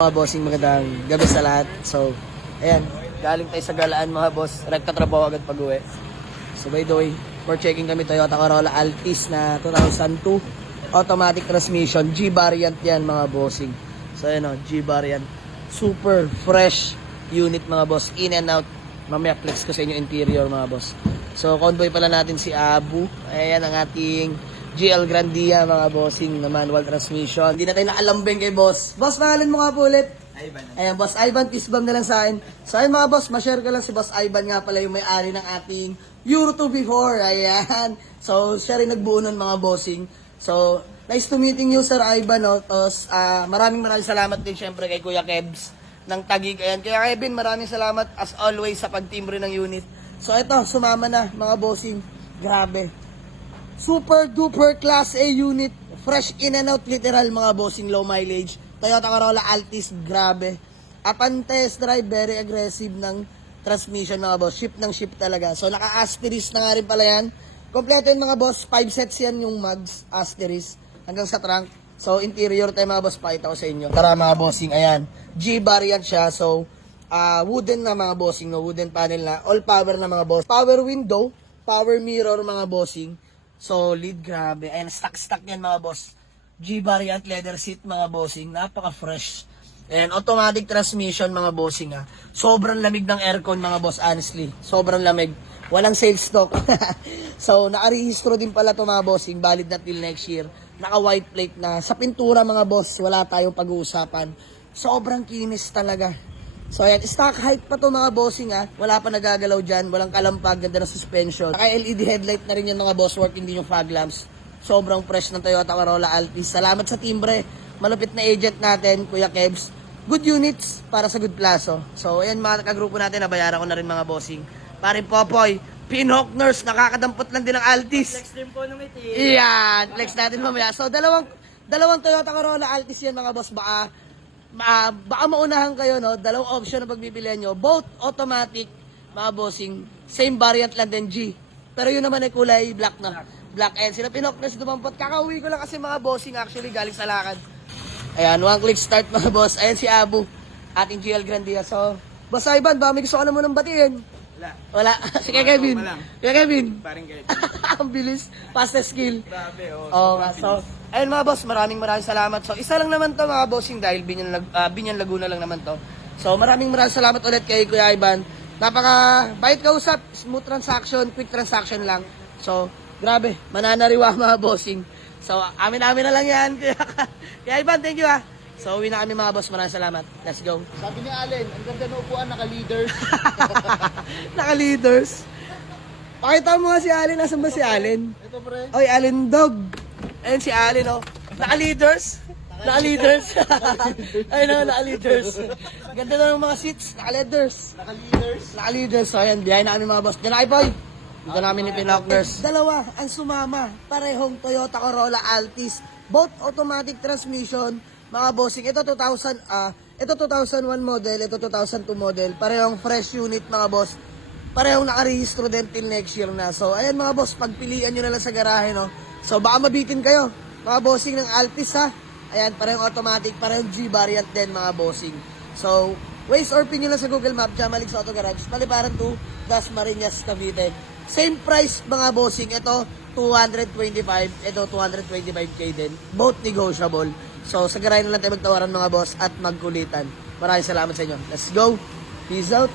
Mga bossing, magandang gabi sa lahat. So, ayan, galing tayo sa galaan mga boss. Rekta trabaho agad pag-uwi. So, by the way, for checking kami Toyota Corolla Altis na 2002. Automatic transmission. G-variant yan mga bossing. So, ayan o, G-variant. Super fresh unit mga boss. In and out. Mamaya flex ko sa inyo interior mga boss. So, convoy pala natin si Abu. Ayan ang ating GL Grandia mga bossing na manual transmission. Hindi na tayo nakalambing kay boss. Boss, pangalan mo nga po ulit. Ivan. Ayan, Boss Ivan, tisbam na lang sa akin. So ayun mga boss, ma-share ko lang si Boss Ivan nga pala yung may-ari ng ating Euro 2 before. Ayan. So siya rin nagbuo nun mga bossing. So nice to meeting you Sir Ivan. No? Tapos maraming salamat din syempre kay Kuya Kebs ng Taguig. Ayan, Kuya Kevin, maraming salamat as always sa pagtimbre ng unit. So ito, sumama na mga bossing. Grabe. Super duper class A unit. Fresh in and out literal mga bossing, low mileage. Toyota Corolla Altis, grabe. Upon test drive, very aggressive ng transmission mga boss. Ship ng ship talaga. So naka-asterisk na nga rin pala yan. Kompleto yun mga boss. 5 sets yan yung mags, asterisk. Hanggang sa trunk. So interior tayo mga boss, pakita ko sa inyo. Tara mga bossing, ayan. G-variant siya. So wooden na mga bossing, no? Wooden panel na. All power na mga boss. Power window, power mirror mga bossing. Solid, grabe. Ayan, stock yan mga boss. G-variant leather seat mga bossing. Napaka-fresh. Ayan, automatic transmission mga bossing ha. Sobrang lamig ng aircon mga boss, honestly. Sobrang lamig. Walang sales stock. So, nakarehistro din pala to mga bossing. Valid na till next year. Naka-white plate na. Sa pintura mga boss, wala tayong pag-uusapan. Sobrang kinis talaga. So ayan, stock height pa to mga bossing ha. Wala pa nagagalaw dyan, walang kalampag, ganda ng suspension. Naka-LED headlight na rin yan mga boss, working din yung fog lamps. Sobrang fresh ng Toyota Corolla Altis. Salamat sa timbre, malupit na agent natin, Kuya Kebs. Good units para sa good plaso. So ayan mga kagrupo natin, nabayaran ko na rin mga bossing. Parin Popoy, Pinhawk Nurse, nakakadampot lang din ng Altis. Flex din po ng itim. Iyan, flex natin mamaya. So dalawang Toyota Corolla Altis yan mga boss, baka maunahan kayo, no? Dalawang option na pagbibilihan nyo. Both automatic, mga bossing. Same variant lang din, G. Pero yun naman ay kulay black na. Black. And sila Pinoknes dumampot. Kakauwi ko lang kasi mga bossing actually galing sa lakad. Ayan, one click start mga boss. Ayan si Abu, ating GL Grandia. So, Boss Ivan, ba may gusto ka na munang batiin? Wala. Si Kuya Kevin. Kuya Kevin. Paring Kevin. Ang bilis. Fastest skill. Grabe, So, ayun mga boss, maraming salamat. So, isa lang naman to mga bossing dahil Binyan Laguna lang naman to. So, maraming salamat ulit kay Kuya Ivan. Napaka bait kausap, smooth transaction, quick transaction lang. So, grabe, mananariwa mga bossing. So, amin na lang yan. Kuya Ivan, thank you ha. So, uwi na kami mga boss, maraming salamat. Let's go. Sabi ni Allen, ang ganda na upuan, naka-leaders. Naka-leaders. Pakita mo nga si Allen. Nasaan ba si Allen? Ito pre. Oy, Allen Dog. Ayun si Allen, oh. Naka-leaders. Naka-leaders. Ayun, oh, naka-leaders. Ganda na ng mga seats. Naka-leaders. Naka-leaders. Naka-leaders. So, ayan, biyahe na kami mga boss. Diyan na kayo, boy. Dito namin ni Pinokners. Dalawa ang sumama. Parehong Toyota Corolla Altis. Both automatic transmission. Mga bossing, ito 2001 model, ito 2002 model. Parehong fresh unit mga boss. Parehong nakarehistro din till next year na. So, ayan mga boss, pagpilian nyo na lang sa garahe, no? So, baka mabitin kayo. Mga bossing ng Altis, ha? Ayan, parehong automatic, parehong G-variant din, mga bossing. So, Waze or pin nyo lang sa Google Map, Jamalik sa Auto Garage, Paliparan 2, Dasmariñas, Cavite. Same price, mga bossing. Ito, 225. Ito, 225k din. Both negotiable. So, sa garahe na lang tayo magtawaran mga boss at magkulitan. Maraming salamat sa inyo. Let's go. Peace out.